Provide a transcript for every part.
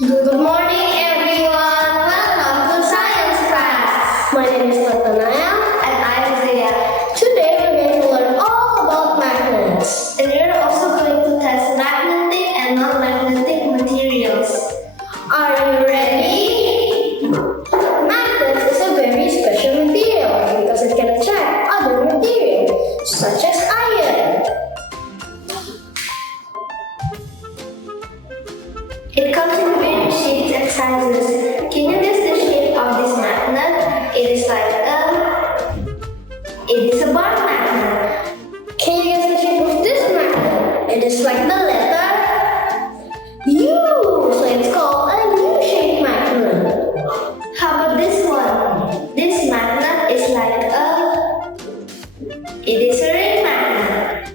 Good morning, everyone. Welcome to science class. My name is Nathanael. And I'm Zaya. Today we're going to learn all about magnets. And we're also going to test magnetic and non-magnetic materials. Are you ready? Magnets is a very special material because it can attract other materials such as iron. It comes in various shapes and sizes. Can you guess the shape of this magnet? It is a bar magnet. Can you guess the shape of this magnet? It is like the letter U. So it's called a U-shaped magnet. How about this one? This magnet is it is a ring magnet.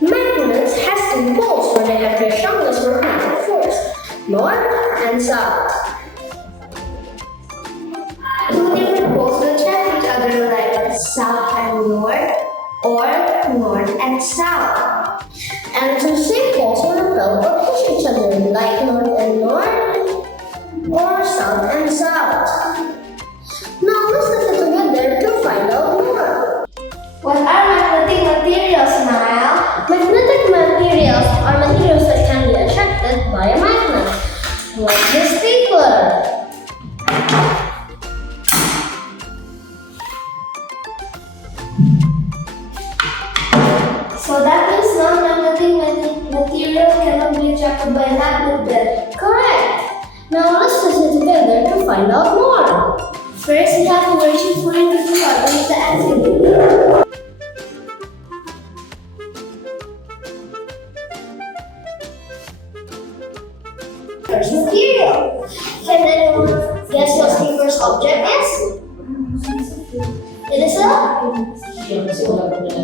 Magnets has two poles where they have their strongest magnetic force, north and south. Two different poles will attract each other like south and north or north and south. And two same poles will repel or push each other like north and north or south and south. Now let's listen together to find out more. What are magnetic materials, Niall? Magnetic materials are materials that can be attracted by a magnet, like this stapler. So that means non-magnetic material cannot be attracted by a magnet then? Correct! Now let's listen together to find out more. First, we have to worksheet 455 with the activity. First material. Can anyone guess what the first object is? It is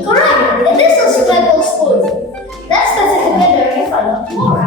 correct! It is a speckled spoon. Let's test it together and find out more.